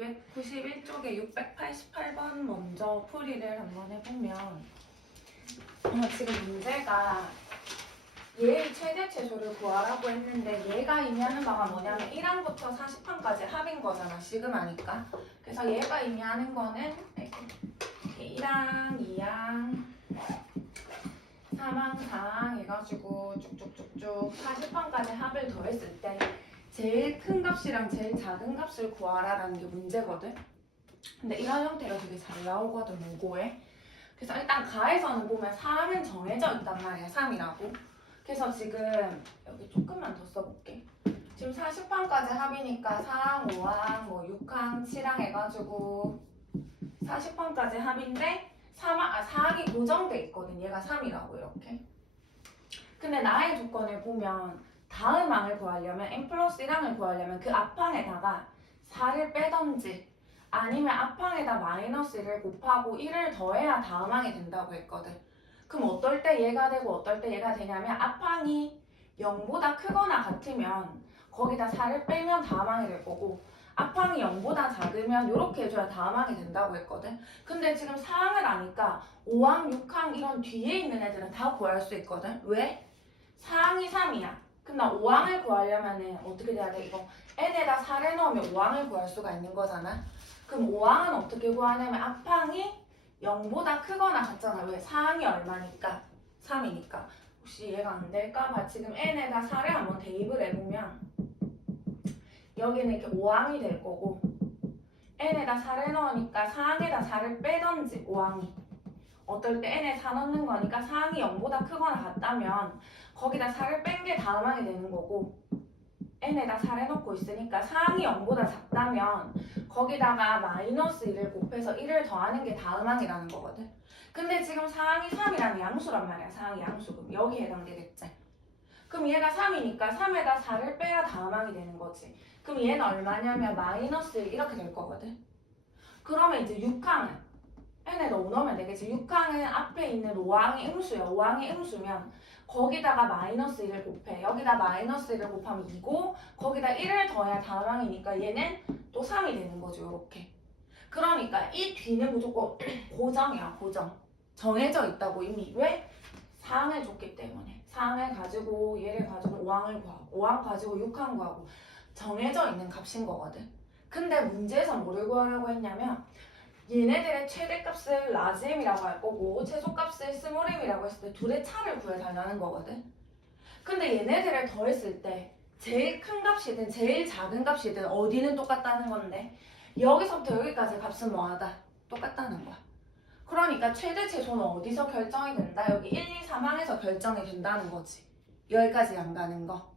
291쪽에 688번 먼저 풀이를 한번 해보면 지금 문제가 얘의 최대 최소를 구하라고 했는데 얘가 의미하는 바가 뭐냐면 1항부터 40항까지 합인 거잖아. 시그마니까. 그래서 얘가 의미하는 거는 1항, 2항, 3항, 4항 해가지고 쭉쭉쭉쭉 40항까지 합을 더했을 때 제일 큰 값이랑 제일 작은 값을 구하라라는 게 문제거든. 근데 이런 형태가 되게 잘 나오거든, 모고에. 그래서 일단 가에서는 보면 4항은 정해져 있단 말이야, 3이라고. 그래서 지금 여기 조금만 더 써볼게. 지금 40항까지 합이니까 4항, 5항, 뭐 6항, 7항 해가지고 40항까지 합인데 4항이 고정돼 있거든. 얘가 3이라고 이렇게. 근데 나의 조건을 보면 다음 항을 구하려면 n 플러스 1항을 구하려면 그 앞항에다가 4를 빼던지 아니면 앞항에다 마이너스 1을 곱하고 1을 더해야 다음 항이 된다고 했거든. 그럼 어떨 때 얘가 되고 어떨 때 얘가 되냐면 앞항이 0보다 크거나 같으면 거기다 4를 빼면 다음 항이 될 거고 앞항이 0보다 작으면 이렇게 해줘야 다음 항이 된다고 했거든. 근데 지금 4항을 아니까 5항, 6항 이런 뒤에 있는 애들은 다 구할 수 있거든. 왜? 4항이 3이야. 그럼 나 5항을 구하려면 어떻게 돼야 돼? 이거 n에다 4를 넣으면 5항을 구할 수가 있는 거잖아. 그럼 5항은 어떻게 구하냐면 앞항이 0보다 크거나 같잖아. 왜? 4항이 얼마니까? 3이니까. 혹시 얘가 안 될까 봐 지금 n에다 4를 한번 대입을 해보면 여기는 이렇게 5항이 될 거고 n에다 4를 넣으니까 4항에다 4를 빼던지 5항이 어떨 때 n에 4 넣는 거니까 4항이 0보다 크거나 같다면 거기다 4를 뺀 게 다음 항이 되는 거고 n에다 4를 넣고 있으니까 4항이 0보다 작다면 거기다가 마이너스 1을 곱해서 1을 더하는 게 다음 항이라는 거거든. 근데 지금 4항이 3이라는 양수란 말이야. 4항이 양수. 그럼 여기에 해당되겠지. 그럼 얘가 3이니까 3에다 4를 빼야 다음 항이 되는 거지. 그럼 얘는 얼마냐면 마이너스 1 이렇게 될 거거든. 그러면 이제 6항은 n에 넣으면 되겠지. 6항은 앞에 있는 5항이 음수야. 5항이 음수면 거기다가 마이너스 1을 곱해. 여기다 마이너스 1을 곱하면 2고 거기다 1을 더해야 다음 항이니까 얘는 또 3이 되는 거죠. 이렇게. 그러니까 이 뒤는 무조건 고정이야. 고정. 정해져 있다고 이미. 왜? 4항을 줬기 때문에. 4항을 가지고 얘를 가지고 5항을 구하고 5항 가지고 6항 구하고 정해져 있는 값인 거거든. 근데 문제에서 뭐를 구하라고 했냐면 얘네들의 최대값을 라지 m이라고 할 거고 최소값을 스몰 m이라고 했을 때 둘의 차를 구해달라는 거거든. 근데 얘네들을 더했을 때 제일 큰 값이든 제일 작은 값이든 어디는 똑같다는 건데 여기서부터 여기까지 값은 뭐하다? 똑같다는 거야. 그러니까 최대 최소는 어디서 결정이 된다? 여기 1, 2, 3항에서 결정이 된다는 거지. 여기까지 안 가는 거.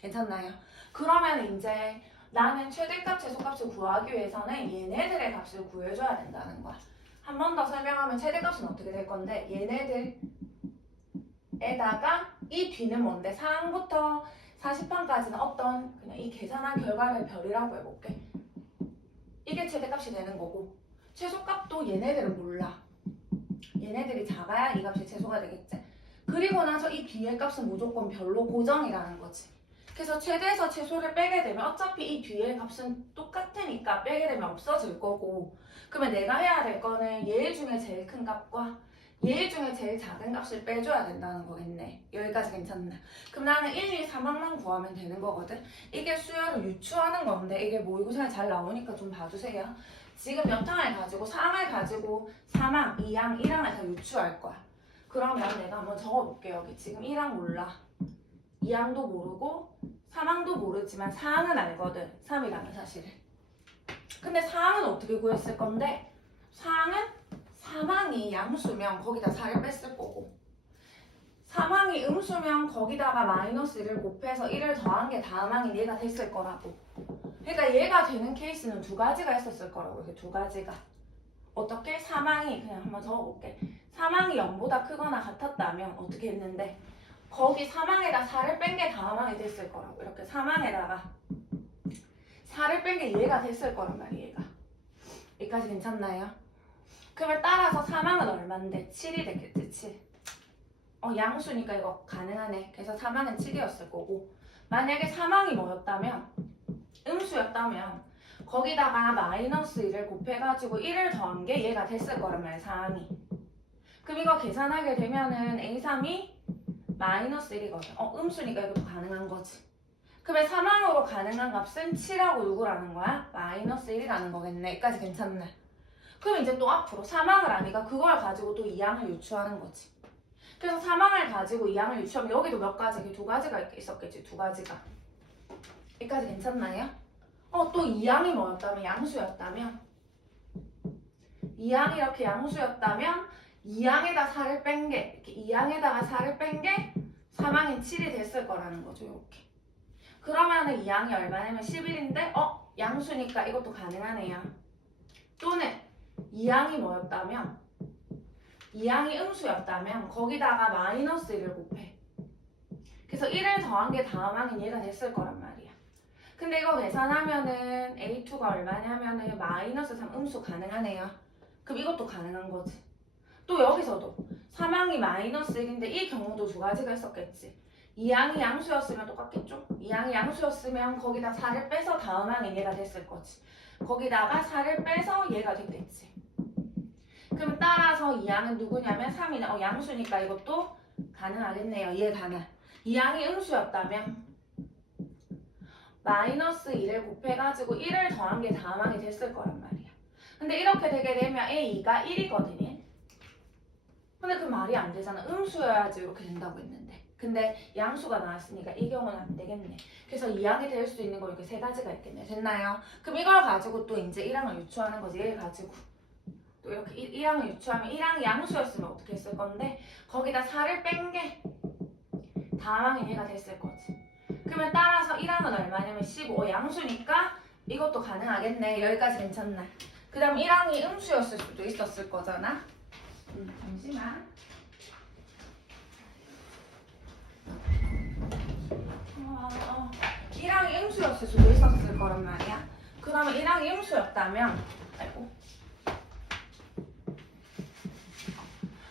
괜찮나요? 그러면 이제 나는 최대값, 최소값을 구하기 위해서는 얘네들의 값을 구해줘야 된다는 거야. 한 번 더 설명하면 최대값은 어떻게 될 건데 얘네들에다가 이 뒤는 뭔데? 4항부터 40항까지는 어떤 그냥 이 계산한 결과를 별이라고 해볼게. 이게 최대값이 되는 거고 최소값도 얘네들은 몰라. 얘네들이 작아야 이 값이 최소가 되겠지. 그리고 나서 이 뒤의 값은 무조건 별로 고정이라는 거지. 그래서 최대에서 최소를 빼게 되면 어차피 이 뒤의 값은 똑같으니까 빼게 되면 없어질 거고 그러면 내가 해야 될 거는 얘 중에 제일 큰 값과 얘 중에 제일 작은 값을 빼줘야 된다는 거겠네. 여기까지 괜찮나? 그럼 나는 1, 2, 3항만 구하면 되는 거거든. 이게 수열을 유추하는 건데 이게 모의고사에 잘 나오니까 좀 봐주세요. 지금 몇 항을 가지고 4항을 가지고 3항, 2항, 1항을 다 유추할 거야. 그러면 내가 한번 적어볼게요. 여기 지금 1항 몰라. 2항도 모르고 3항도 모르지만 4항은 알거든. 3이라는 사실을. 근데 4항은 어떻게 구했을 건데 4항은 3항이 양수면 거기다 4를 뺐을 거고 3항이 음수면 거기다가 마이너스 1을 곱해서 1을 더한 게 다음 항이 얘가 됐을 거라고. 그러니까 얘가 되는 케이스는 두 가지가 있었을 거라고. 이렇게 두 가지가. 어떻게? 3항이 그냥 한번 적어볼게. 3항이 0보다 크거나 같았다면 어떻게 했는데 거기 3항에다 4를 뺀 게 다음 항이 됐을 거라고. 이렇게 3항에다가 4를 뺀 게 얘가 됐을 거란 말이에요. 얘가. 여기까지 괜찮나요? 그러면 따라서 3항은 얼만데? 7이 됐겠지. 7. 양수니까 이거 가능하네. 그래서 3항은 7이었을 거고 만약에 3항이 뭐였다면 음수였다면 거기다가 마이너스 1을 곱해가지고 1을 더한 게 얘가 됐을 거란 말이야, 4항이. 그럼 이거 계산하게 되면은 A3이 마이너스 1이거든. 음수니까 이것도 가능한 거지. 그러면 3항으로 가능한 값은 7하고 누구라는 거야? 마이너스 1이라는 거겠네. 여기까지 괜찮네. 그럼 이제 또 앞으로 3항을 아니까 그걸 가지고 또 2항을 유추하는 거지. 그래서 3항을 가지고 2항을 유추하면 여기도 몇 가지, 두 가지가 있었겠지, 두 가지가. 여기까지 괜찮나요? 또 2항이 뭐였다면? 양수였다면? 2항이 이렇게 양수였다면 2항에다 4를 뺀 게, 이렇게 2항에다가 4를 뺀 게 3항인 7이 됐을 거라는 거죠, 이렇게. 그러면은 2항이 얼마냐면 11인데, 양수니까 이것도 가능하네요. 또는 2항이 뭐였다면, 2항이 음수였다면 거기다가 마이너스 1을 곱해. 그래서 1을 더한 게 다음 항인 얘가 됐을 거란 말이야. 근데 이거 계산하면은 A2가 얼마냐면은 마이너스 3 음수 가능하네요. 그럼 이것도 가능한 거지. 또 여기서도 3항이 마이너스 1인데 이 경우도 두 가지가 있었겠지. 2항이 양수였으면 똑같겠죠? 2항이 양수였으면 거기다 4를 빼서 다음 항인 얘가 됐을 거지. 거기다가 4를 빼서 얘가 됐겠지. 그럼 따라서 2항은 누구냐면 3이네. 양수니까 이것도 가능하겠네요. 얘 가능. 2항이 음수였다면 마이너스 1을 곱해가지고 1을 더한 게 다음 항이 됐을 거란 말이야. 근데 이렇게 되게 되면 A2가 1이거든요. 근데 그 말이 안 되잖아. 음수여야지 이렇게 된다고 했는데. 근데 양수가 나왔으니까 이 경우는 안 되겠네. 그래서 2항이 될 수 있는 거 이렇게 세 가지가 있겠네. 됐나요? 그럼 이걸 가지고 또 이제 1항을 유추하는 거지. 얘를 가지고. 또 이렇게 1항을 유추하면 1항이 양수였으면 어떻게 했을 건데 거기다 4를 뺀 게 다음 항인 얘가 됐을 거지. 그러면 따라서 1항은 얼마냐면 15. 양수니까 이것도 가능하겠네. 여기까지 괜찮네. 그 다음 1항이 음수였을 수도 있었을 거잖아. 잠시만. 1항이 음수였을 수도 있었을 거란 말이야. 그러면 1항이 음수였다면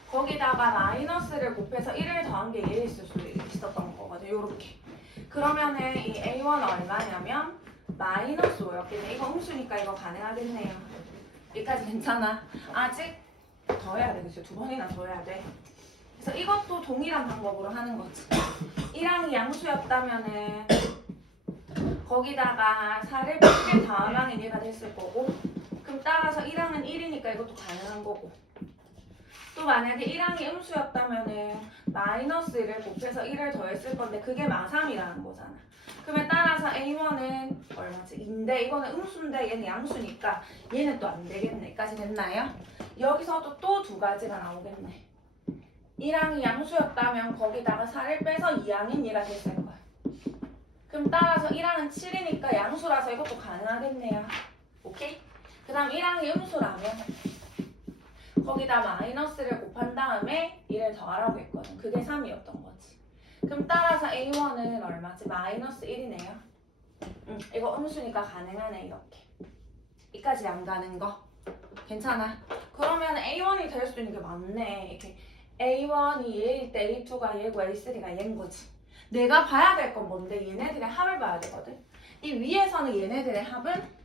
거기다가 마이너스를 곱해서 1을 더한 게 얘 있을 수도 있었던 거거든. 요렇게. 그러면은 이 A1은 얼마냐면 마이너스 5였겠네. 이거 음수니까 이거 가능하겠네요. 여기까지 괜찮아. 아직 더 해야 돼. 그치? 두 번이나 더 해야 돼. 그래서 이것도 동일한 방법으로 하는 거지. 1항이 양수였다면은 거기다가 4를 뺀게 다음 항인 얘가 됐을 거고, 그럼 따라서 1항은 1이니까 이것도 가능한 거고. 또 만약에 1항이 음수였다면은 마이너스 1을 곱해서 1을 더했을 건데 그게 마3이라는 거잖아. 그러면 따라서 A1은 얼마지? 2인데 이거는 음수인데 얘는 양수니까 얘는 또 안 되겠네. 까지 됐나요? 여기서도 또 두 가지가 나오겠네. 1항이 양수였다면 거기다가 4를 빼서 2항인 얘가 됐을 거야. 그럼 따라서 1항은 7이니까 양수라서 이것도 가능하겠네요. 오케이? 그 다음 1항이 음수라면 거기다 마이너스를 곱한 다음에 1을 더하라고 했거든. 그게 3이었던 거지. 그럼 따라서 A1은 얼마지? 마이너스 1이네요. 이거 음수니까 가능하네. 이렇게. 이까지 안 가는 거. 괜찮아. 그러면 A1이 될 수 있는 게 맞네. 이렇게 A1이 얘일 때 A2가 얘고 A3가 얘인 거지. 내가 봐야 될 건 뭔데? 얘네들의 합을 봐야 되거든. 이 위에서는 얘네들의 합은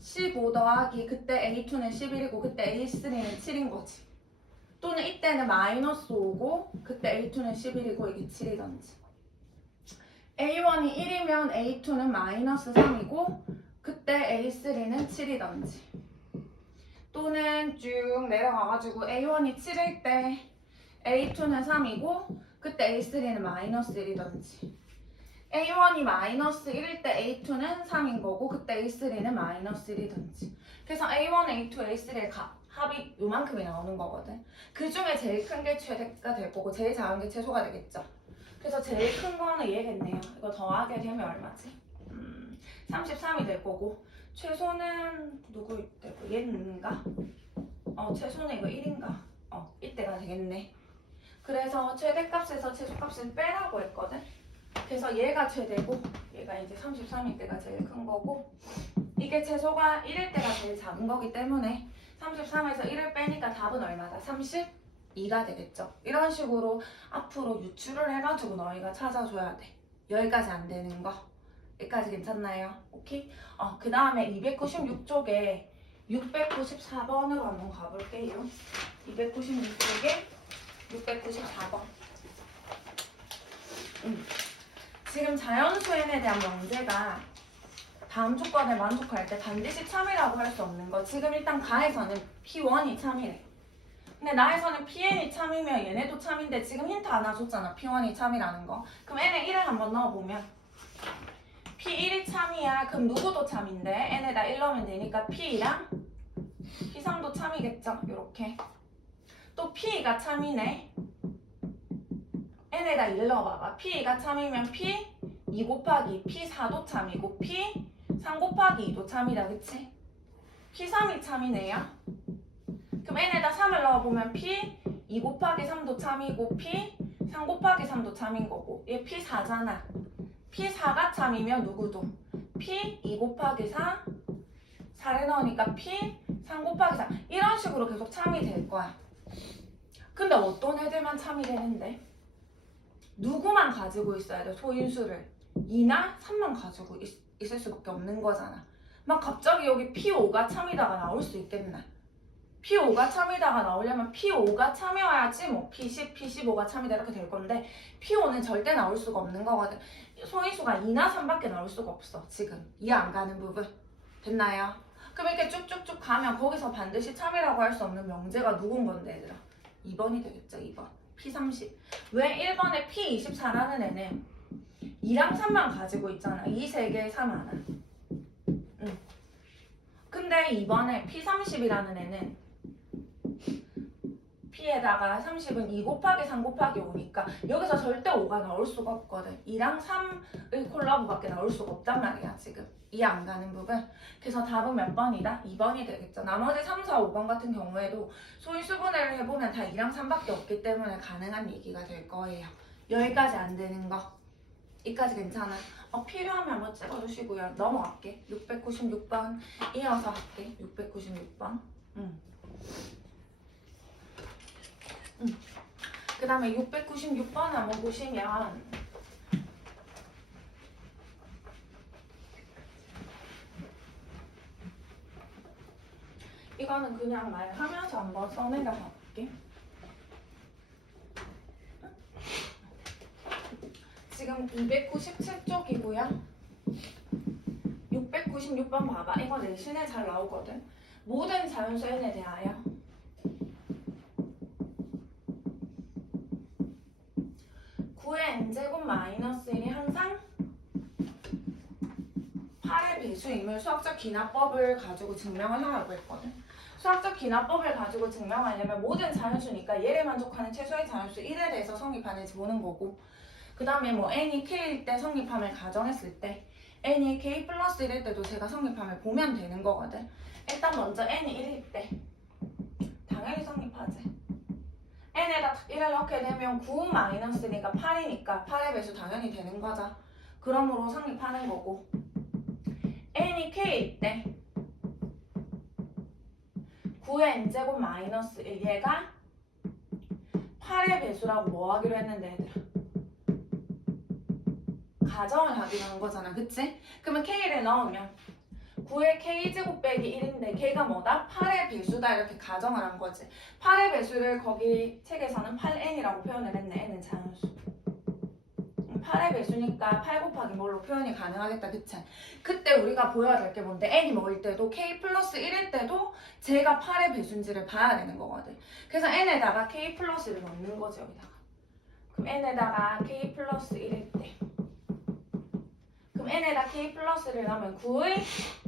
15 더하기 그때 A2는 11이고 그때 A3는 7인 거지. 또는 이때는 마이너스 5고 그때 A2는 11이고 이게 7이던지. A1이 1이면 A2는 마이너스 3이고 그때 A3는 7이던지. 또는 쭉 내려가가지고 A1이 7일 때 A2는 3이고 그때 A3는 마이너스 1이던지. A1이 마이너스 1일 때 A2는 3인 거고 그때 A3는 마이너스 1이던지. 그래서 A1, A2, A3의 합이 요만큼이 나오는 거거든. 그 중에 제일 큰 게 최대가 될 거고 제일 작은 게 최소가 되겠죠. 그래서 제일 큰 거는 얘겠네요. 이거 더하게 되면 얼마지? 33이 될 거고 최소는 누구 되고 얘인가? 최소는 이거 1인가? 이때가 되겠네. 그래서 최대값에서 최소값을 빼라고 했거든. 그래서 얘가 최대고 얘가 이제 33일 때가 제일 큰 거고 이게 최소가 1일 때가 제일 작은 거기 때문에 33에서 1을 빼니까 답은 얼마다? 32가 되겠죠. 이런 식으로 앞으로 유추를 해가지고 너희가 찾아줘야 돼. 여기까지 안 되는 거. 여기까지 괜찮나요? 오케이? 그 다음에 296쪽에 694번으로 한번 가볼게요. 296쪽에 694번. 지금 자연수 n에 대한 명제가 다음 조건에 만족할 때 반드시 참이라고 할 수 없는 거. 지금 일단 가에서는 P1이 참이래. 근데 나에서는 PN이 참이면 얘네도 참인데 지금 힌트 하나 줬잖아. P1이 참이라는 거. 그럼 n에 1을 한번 넣어보면 P1이 참이야. 그럼 누구도 참인데 n에다 1 넣으면 되니까 P2랑 P3도 참이겠죠. 요렇게. 또 P2가 참이네. n에다 1 넣어봐봐. P2가 참이면 P2 곱하기 P4도 참이고 P3 곱하기 2도 참이다. 그치? P3이 참이네요. 그럼 n에다 3을 넣어보면 P2 곱하기 3도 참이고 P3 곱하기 3도 참인 거고 얘 P4잖아. P4가 참이면 누구도 P2 곱하기 4 4를 넣으니까 P3 곱하기 4 이런 식으로 계속 참이 될 거야. 근데 어떤 애들만 참이 되는데? 누구만 가지고 있어야 돼? 소인수를 2나 3만 가지고 있을 수밖에 없는 거잖아. 막 갑자기 여기 P5가 참이다가 나올 수 있겠나? P5가 참이다가 나오려면 P5가 참여해야지 뭐 P10, P15가 참이다 이렇게 될 건데 P5는 절대 나올 수가 없는 거거든. 소인수가 2나 3밖에 나올 수가 없어. 지금 이해 안 가는 부분 됐나요? 그럼 이렇게 쭉쭉쭉 가면 거기서 반드시 참이라고 할 수 없는 명제가 누군 건데 얘들아? 2번이 되겠죠. 2번 P30. 왜 1번에 P24라는 애는 2랑 3만 가지고 있잖아. 2 3개에 3 하나. 근데 2번에 P30이라는 애는 P에다가 30은 2 곱하기 3 곱하기 5니까 여기서 절대 5가 나올 수가 없거든. 2랑 3의 콜라보밖에 나올 수가 없단 말이야. 지금 이해 안 가는 부분. 그래서 답은 몇 번이다? 2번이 되겠죠. 나머지 3, 4, 5번 같은 경우에도 소인수분해를 해보면 다 2랑 3밖에 없기 때문에 가능한 얘기가 될 거예요. 여기까지 안 되는 거. 여기까지 괜찮아. 필요하면 한번 찍어주시고요. 넘어갈게. 696번 이어서 할게. 696번. 그 다음에 696번 한번 보시면 이거는 그냥 말하면서 한번 써내려 가볼게. 지금 297쪽이고요. 696번 봐봐. 이거 내신에 잘 나오거든. 모든 자연수 n에 대하여 9의 n제곱 마이너스 1이 항상 8의 배수임을 수학적 기납법을 가지고 증명을 하라고 했거든. 수학적 기납법을 가지고 증명하려면 모든 자연수니까 얘를 만족하는 최소의 자연수 1에 대해서 성립하는지 보는 거고, 그 다음에 뭐 n이 k일 때 성립함을 가정했을 때 n이 k 플러스 1일 때도 제가 성립함을 보면 되는 거거든. 일단 먼저 n이 1일 때 당연히 성립하지. n에다 1을 넣게 되면 9 마이너스니까 8이니까 8의 배수 당연히 되는 거죠. 그러므로 성립하는 거고, n이 k일 때 9의 n제곱 마이너스 1 얘가 8의 배수라고 뭐 하기로 했는데 얘들아? 가정을 하기로 한 거잖아. 그치? 그러면 k를 넣으면 9의 k제곱 빼기 1인데 k가 뭐다? 8의 배수다 이렇게 가정을 한 거지. 8의 배수를 거기 책에서는 8n이라고 표현을 했네. n은 자연수. 8의 배수니까 8 곱하기 뭘로 표현이 가능하겠다. 그치? 그때 우리가 보여야 될 게 뭔데? n이 뭐일 때도 k 플러스 1일 때도 제가 8의 배수인지를 봐야 되는 거거든. 그래서 n에다가 k 플러스를 넣는 거지 여기다가. 그럼 n에다가 k 플러스 1일 때 그럼 n에다 k 플러스를 넣으면 9의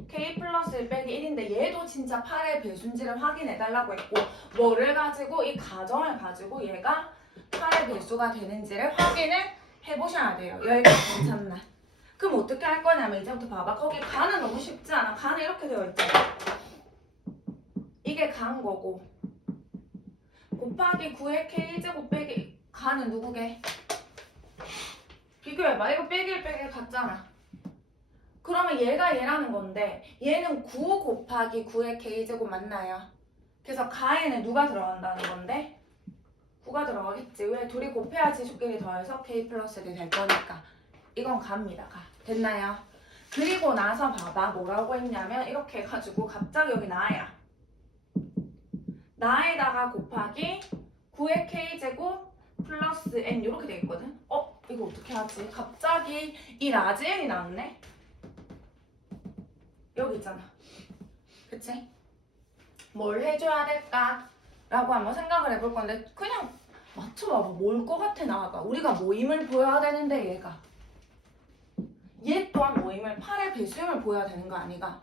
k 플러스 1 빼기 1인데 얘도 진짜 8의 배수인지를 확인해달라고 했고, 뭐를 가지고? 이 가정을 가지고 얘가 8의 배수가 되는지를 확인을 해보셔야 돼요. 여기까지 괜찮나? 그럼 어떻게 할 거냐면 이제부터 봐봐. 거기 간은 너무 쉽지 않아. 간은 이렇게 되어 있잖아. 이게 간 거고 곱하기 9의 k제곱 빼기 간은 누구게? 비교해봐. 이거 빼기 1 빼기 1 같잖아. 그러면 얘가 얘라는 건데 얘는 9 곱하기 9의 k제곱 맞나요? 그래서 가에는 누가 들어간다는 건데? 9가 들어가겠지. 왜? 둘이 곱해야지 숫끼리 더해서 k 플러스 1이 될 거니까. 이건 가입니다. 가. 됐나요? 그리고 나서 봐봐. 뭐라고 했냐면 이렇게 해가지고 갑자기 여기 나야. 나에다가 곱하기 9의 k제곱 플러스 n 이렇게 돼 있거든. 이거 어떻게 하지? 갑자기 이 라지 n이 나왔네. 여기 있잖아. 그치? 뭘 해줘야 될까? 라고 한번 생각을 해볼 건데 그냥 맞춰봐봐. 뭘 것 같아 나와가. 우리가 모임을 보여야 되는데 얘 또한 모임을 8의 배수임을 보여야 되는 거 아니가?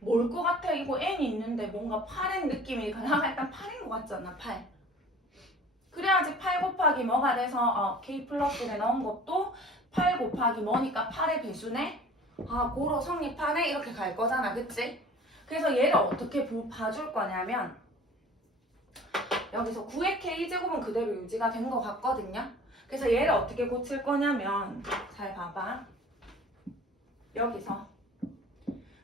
뭘 것 같아? 이거 n이 있는데 뭔가 8의 느낌이 나가 일단 8인 것 같지 않나? 8. 그래야지 8 곱하기 뭐가 돼서 k 플러스에 넣은 것도 8 곱하기 뭐니까 8의 배수네? 고로 성립하네? 이렇게 갈 거잖아. 그치? 그래서 얘를 어떻게 봐줄 거냐면 여기서 9의 k제곱은 그대로 유지가 된 것 같거든요. 그래서 얘를 어떻게 고칠 거냐면 잘 봐봐. 여기서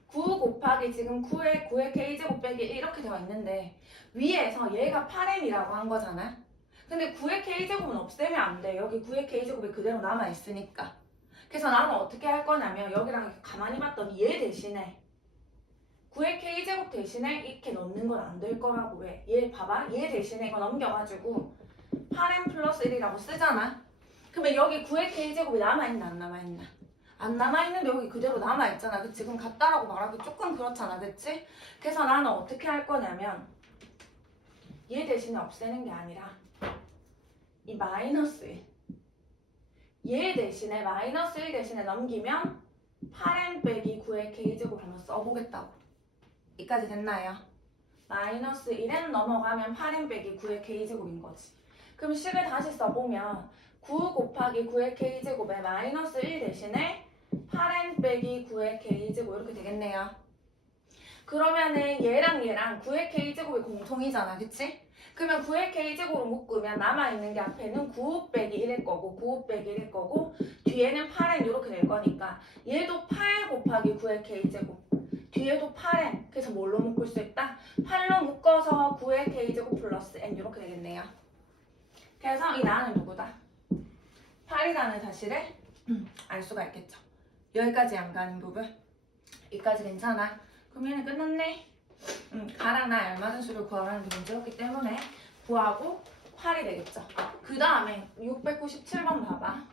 9 곱하기 지금 9의 k제곱 빼기 1 이렇게 되어 있는데 위에서 얘가 8m이라고 한 거잖아. 근데 9의 k제곱은 없애면 안 돼. 여기 9의 k제곱이 그대로 남아있으니까. 그래서 나는 어떻게 할 거냐면 여기랑 이렇게 가만히 봤더니 얘 대신에 9의 k제곱 대신에 이렇게 넣는 건 안 될 거라고. 왜? 얘 봐봐. 얘 대신에 이거 넘겨가지고 8m 플러스 1이라고 쓰잖아. 그러면 여기 9의 k제곱이 남아있나 안 남아있나? 안 남아있는데 여기 그대로 남아있잖아. 그치? 그럼 같다라고 말하기 조금 그렇잖아. 그치? 그래서 나는 어떻게 할 거냐면 얘 대신에 없애는 게 아니라 이 마이너스 1. 얘 대신에 마이너스 1 대신에 넘기면 8m 빼기 9의 k제곱 한번 써보겠다고. 여기까지 됐나요? 마이너스 1n 넘어가면 8n 빼기 9의 k제곱인 거지. 그럼 식을 다시 써보면 9 곱하기 9의 k제곱에 마이너스 1 대신에 8n 빼기 9의 k제곱 이렇게 되겠네요. 그러면은 얘랑 9의 k제곱이 공통이잖아. 그치? 그러면 9의 k제곱으로 묶으면 남아있는 게 앞에는 9 빼기 1일 거고 9 빼기 1일 거고 뒤에는 8n 이렇게 될 거니까 얘도 8 곱하기 9의 k제곱 뒤에도 8n. 그래서 뭘로 묶을 수 있다? 8로 묶어서 9의 k제곱 플러스 n 이렇게 되겠네요. 그래서 이 나는 누구다? 8이라는 사실을 알 수가 있겠죠. 여기까지 안 가는 부분. 여기까지 괜찮아. 그럼 얘는 끝났네. 가랑 나에 알맞은 수를 구하라는 게 문제였기 때문에 구하고 8이 되겠죠. 그 다음에 697번 봐봐.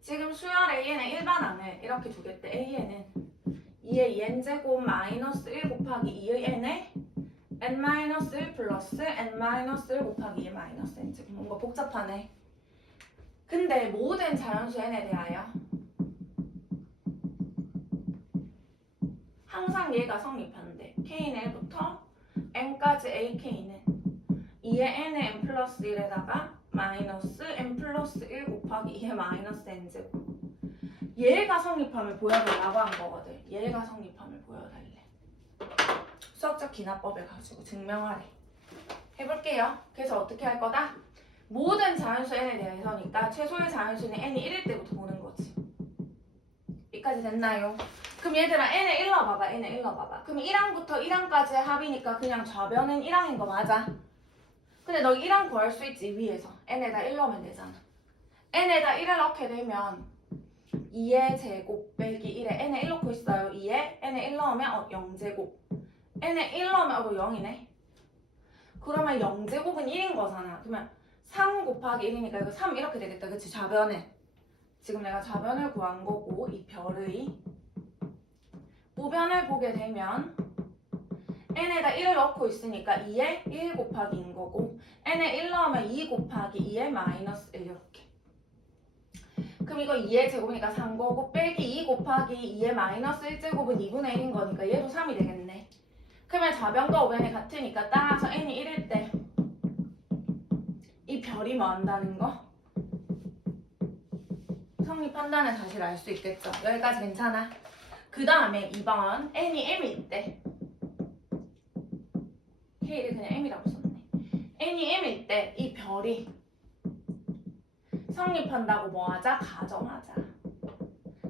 지금 수열 A에는 일반항을 이렇게 두겠대. A에는 2의 2n제곱 마이너스 1 곱하기 2의 n에 n-1 플러스 n-1 곱하기 2의 마이너스 n제곱. 뭔가 복잡하네. 근데 모든 자연수 n에 대하여 항상 얘가 성립하는데 k는 1부터 n까지 ak는 2의 n의 n 플러스 1에다가 마이너스 n 플러스 1 곱하기 2의 마이너스 n제곱. 얘가 성립함을 보여달라고 한 거거든. 얘가 성립함을 보여달래. 수학적 기납법을 가지고 증명하래. 해볼게요. 그래서 어떻게 할 거다? 모든 자연수 n에 대해서니까 최소의 자연수는 n이 1일 때부터 보는 거지. 여기까지 됐나요? 그럼 얘들아 n을 1로 봐봐. n을 1로 봐봐. 그럼 1항부터 1항까지의 합이니까 그냥 좌변은 1항인 거 맞아? 근데 너 1항 구할 수 있지 위에서. n에다 1 넣으면 되잖아. n에다 1을 넣게 되면 2의 제곱 빼기 1에 n에 1 넣고 있어요. 2에 n에 1 넣으면 0제곱. n에 1 넣으면 0이네. 그러면 0제곱은 1인 거잖아. 그러면 3 곱하기 1이니까 이거 3 이렇게 되겠다. 그치? 좌변에. 지금 내가 좌변을 구한 거고 이 별의 우변을 보게 되면 n에다 1을 넣고 있으니까 2에 1 곱하기 2인 거고 n에 1 넣으면 2 곱하기 2에 마이너스 1 이렇게. 그럼 이거 2의 제곱이니까 3 거고 빼기 2 곱하기 2의 마이너스 1제곱은 2분의 1인 거니까 얘도 3이 되겠네. 그러면 좌변과 우변이 같으니까 따라서 n이 1일 때 이 별이 뭐 한다는 거? 성립한다는 사실을 알 수 있겠죠. 여기까지 괜찮아? 그 다음에 2번 n이 m일 때 k를 그냥 m이라고 썼네. n이 m일 때 이 별이 성립한다고 뭐하자? 가정하자.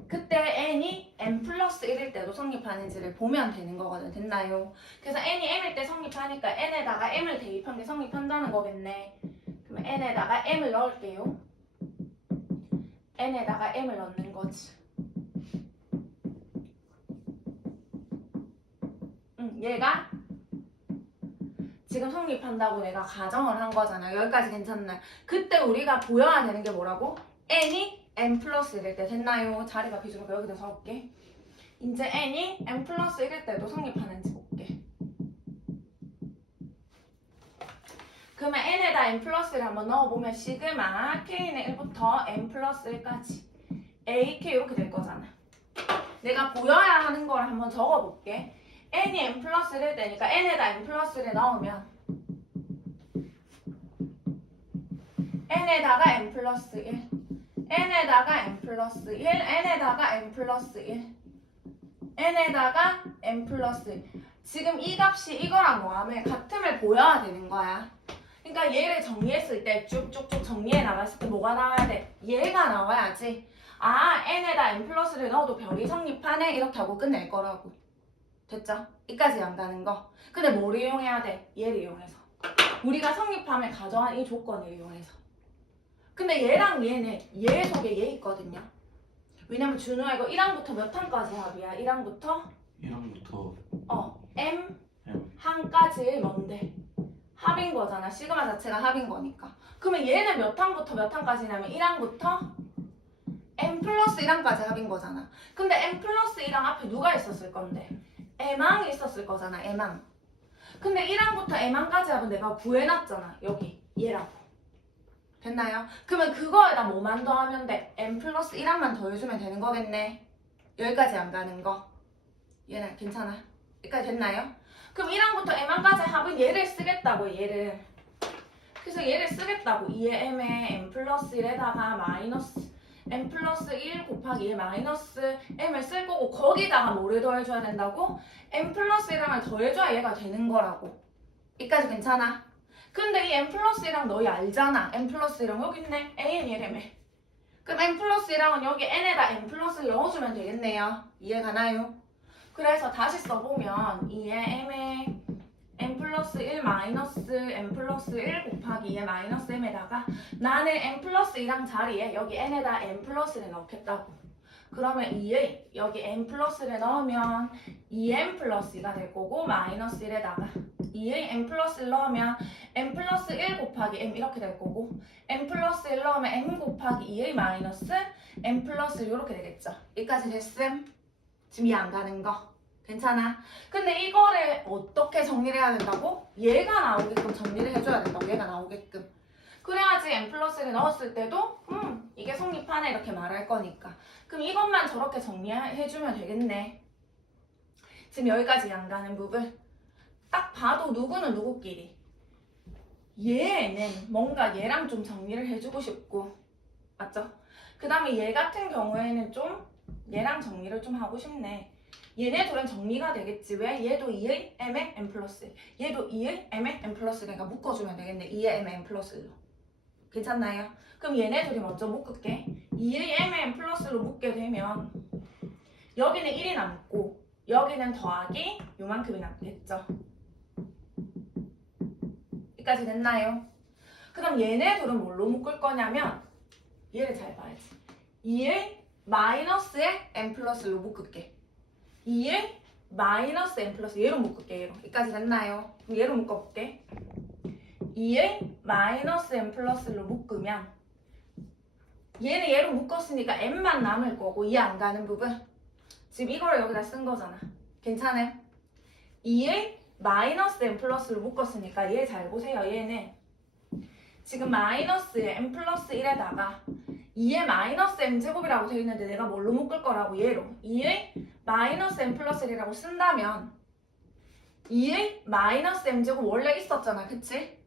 그때 n이 n 플러스 1일 때도 성립하는지를 보면 되는 거거든. 됐나요? 그래서 n이 m일 때 성립하니까 n에다가 m을 대입한 게 성립한다는 거겠네. 그러면 n에다가 m을 넣을게요. n에다가 m을 넣는 거지. 얘가 지금 성립한다고 내가 가정을 한 거잖아. 여기까지 괜찮나요? 그때 우리가 보여야 되는 게 뭐라고? n이 n 플러스 1일 때 됐나요? 자리가 비좁으니까 여기다 적을게. 이제 n이 n 플러스 1일 때도 성립하는지 볼게. 그러면 n에다 n 플러스 1을 한번 넣어보면 시그마 k는 1부터 n 플러스 1까지 ak 이렇게 될 거잖아. 내가 보여야 하는 걸 한번 적어볼게. n이 n 플러스 1일 때니까 n에다 n 플러스 1을 넣으면 n에다가 n 플러스 1 n에다가 n 플러스 1 n에다가 n 플러스 1 n에다가 n 플러스 1 지금 이 값이 이거랑 뭐하면 같음을 보여야 되는 거야. 그러니까 얘를 정리했을 때 쭉쭉쭉 정리해 나갔을 때 뭐가 나와야 돼? 얘가 나와야지. 아 n에다 n 플러스를 넣어도 별이 성립하네 이렇게 하고 끝낼 거라고. 됐죠? 이까지 안 가는 거. 근데 뭘 이용해야 돼? 얘를 이용해서. 우리가 성립함을 가정한 이 조건을 이용해서. 근데 얘랑 얘는 얘 속에 얘 있거든요. 왜냐면 준호야 이거 1항부터 몇 항까지 합이야? 1항부터 1항부터 m 항까지 뭔데? 합인 거잖아. 시그마 자체가 합인 거니까. 그러면 얘는 몇 항부터 몇 항까지냐면 1항부터 m 플러스 1항까지 합인 거잖아. 근데 m 플러스 1항 앞에 누가 있었을 건데? m항이 있었을 거잖아. m항. 근데 1항부터 m항까지 합은 내가 구해놨잖아. 여기 얘라고. 됐나요? 그러면 그거에다 뭐만 더하면 돼? m 플러스 1항만 더해주면 되는 거겠네. 여기까지 안 가는 거. 얘는 괜찮아? 여기까지 됐나요? 그럼 1항부터 m항까지 합은 얘를 쓰겠다고. 얘를. 그래서 얘를 쓰겠다고. 2의 m에 m 플러스 1에다가 마이너스 m 플러스 1 곱하기 2의 마이너스 m을 쓸 거고 거기다가 뭐를 더해줘야 된다고? m 플러스 1항을 더해줘야 얘가 되는 거라고. 여기까지 괜찮아? 근데 이 m 플러스 1항 너희 알잖아. m 플러스 1항 여기 있네. an 1m에. 그럼 m 플러스 1항은 여기 n에다 m 플러스를 넣어주면 되겠네요. 이해가나요? 그래서 다시 써보면 2의 m에 m 플러스 1 마이너스 m 플러스 1 곱하기 2의 마이너스 m에다가 나는 m 플러스 1항 자리에 여기 n에다 m 플러스를 넣겠다고. 그러면 2의 여기 m 플러스를 넣으면 2m 플러스 2가 될 거고 마이너스 1에다가 2의 m 플러스를 넣으면 m 플러스 1 곱하기 m 이렇게 될 거고 m 플러스 1 넣으면 m 곱하기 2의 마이너스 m 플러스 이렇게 되겠죠. 여기까지 됐음? 지금 이해 안 가는 거? 괜찮아? 근데 이거를 어떻게 정리를 해야 된다고? 얘가 나오게끔 정리를 해줘야 된다고. 얘가 나오게끔. 그래야지 m 플러스를 넣었을 때도 이게 성립하네 이렇게 말할 거니까. 그럼 이것만 저렇게 정리해주면 되겠네. 지금 여기까지 안 가는 부분. 딱 봐도 누구는 누구끼리. 얘는 뭔가 얘랑 좀 정리를 해주고 싶고. 맞죠? 그 다음에 얘 같은 경우에는 좀 얘랑 정리를 좀 하고 싶네. 얘네 둘은 정리가 되겠지. 왜? 얘도 2의 m에 m 플러스 얘도 2의 m에 m 플러스 그러니까 묶어주면 되겠네. 2의 m에 m 플러스로. 괜찮나요? 그럼 얘네 둘이 먼저 묶을게. 2의 m에 m 플러스로 묶게 되면 여기는 1이 남고 여기는 더하기 요만큼이 남겠죠. 여기까지 됐나요? 그럼 얘네 둘은 뭘로 묶을 거냐면 얘를 잘 봐야지. 2의 마이너스에 m 플러스로 묶을게. 2의 마이너스 m 플러스 얘로 묶을게. 얘로. 여기까지 됐나요? 그럼 얘로 묶어볼게. 2의 마이너스 m 플러스로 묶으면 얘는 얘로 묶었으니까 m만 남을 거고 이해 안 가는 부분 지금 이거를 여기다 쓴 거잖아. 괜찮아요? 2의 마이너스 m 플러스로 묶었으니까 얘 잘 보세요. 얘는 지금 마이너스 m 플러스 1에다가 2의 마이너스 m 제곱이라고 되어 있는데 내가 뭘로 묶을 거라고? 얘로 2의 마이너스 m 플러스 1이라고 쓴다면 2의 마이너스 m 제곱 원래 있었잖아. 그치?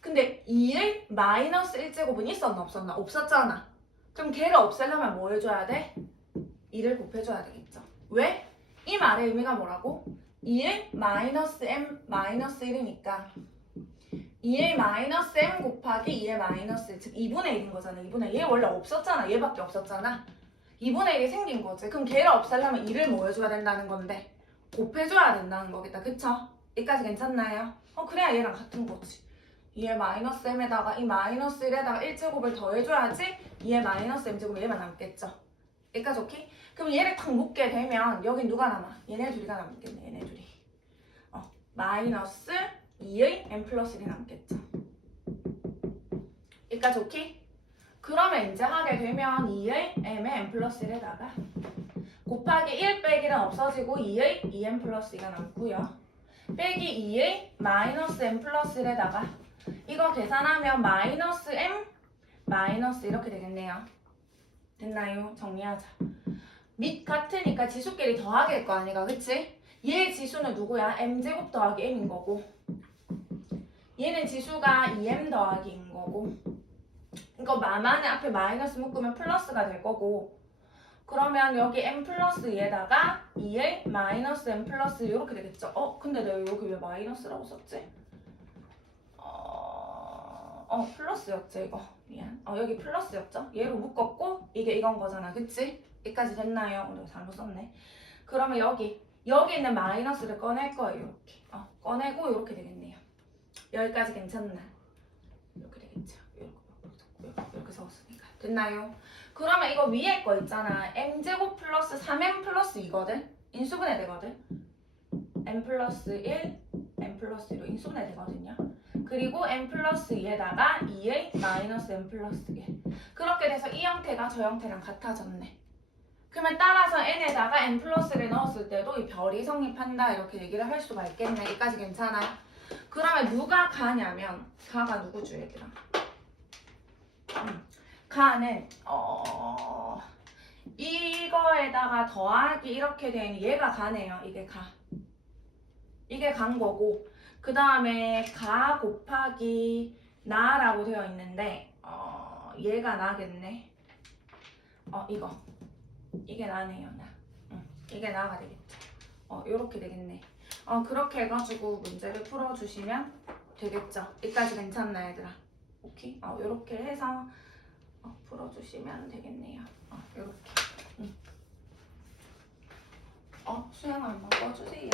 근데 2의 마이너스 1제곱은 있었나 없었나? 없었잖아. 그럼 걔를 없애려면 뭐 해줘야 돼? 2를 곱해줘야 되겠죠. 왜? 이 말의 의미가 뭐라고? 2의 마이너스 m 마이너스 1이니까 2의 마이너스 m 곱하기 2의 마이너스 1, 즉 2분의 1인 거잖아. 2분의 1. 얘 원래 없었잖아. 얘밖에 없었잖아. 2분의 1이 생긴 거지. 그럼 걔를 없애려면 2를 뭐 해줘야 된다는 건데? 곱해줘야 된다는 거겠다. 그쵸? 여기까지 괜찮나요? 그래야 얘랑 같은 거지. 2의 마이너스 m에다가 이 마이너스 1에다가 1제곱을 더해줘야지 2의 마이너스 m제곱 얘만 남겠죠. 여기까지 오케이? 그럼 얘를 탁 묶게 되면 여긴 누가 남아? 얘네 둘이가 남겠네. 얘네 둘이. 마이너스 2의 n 플러스 1이 남겠죠. 여기까지 오케이? 그러면 이제 하게 되면 2의 m의 n 플러스 1에다가 곱하기 1 빼기는 없어지고 2의 2n 플러스 2가 남고요. 빼기 2의 마이너스 n 플러스 1에다가 이거 계산하면 마이너스 m 마이너스 이렇게 되겠네요. 됐나요? 정리하자. 밑 같으니까 지수끼리 더하기일 거 아니가, 그치? 얘 지수는 누구야? m제곱 더하기 m인 거고 얘는 지수가 2m 더하기 인 거고 이거 마만에 앞에 마이너스 묶으면 플러스가 될 거고 그러면 여기 m 플러스 2에다가 2의 마이너스 m 플러스 이렇게 되겠죠? 근데 내가 여기 왜 마이너스라고 썼지? 플러스였죠 이거. 미안. 여기 플러스였죠? 얘로 묶었고 이게 이건 거잖아, 그치? 여기까지 됐나요? 내가 잘못 썼네. 그러면 여기 있는 마이너스를 꺼낼 거예요, 이렇게. 꺼내고 이렇게 되겠네요. 여기까지 괜찮나? 이렇게 되겠죠? 이렇게 적었으니까. 됐나요? 그러면 이거 위에 거 있잖아. m제곱 플러스 3m 플러스 2거든? 인수분해 되거든? m 플러스 1, m 플러스 2로 인수분해 되거든요. 그리고 m 플러스 2에다가 2의 마이너스 m 플러스 1. 그렇게 돼서 이 형태가 저 형태랑 같아졌네. 그러면 따라서 n에다가 n 플러스를 넣었을 때도 이 별이 성립한다 이렇게 얘기를 할 수가 있겠네. 여기까지 괜찮아? 그러면 누가 가냐면 가가 누구죠 얘들아? 가는 이거에다가 더하기 이렇게 된 얘가 가네요. 이게 간 거고 그 다음에 가 곱하기 나라고 되어 있는데 얘가 나겠네. 이게 나네요. 나. 이게 나가 되겠죠. 요렇게 되겠네. 그렇게 해가지고 문제를 풀어주시면 되겠죠. 여기까지 괜찮나 얘들아? 오케이? 요렇게 해서 풀어주시면 되겠네요. 요렇게. 수영아 한번 꺼주세요.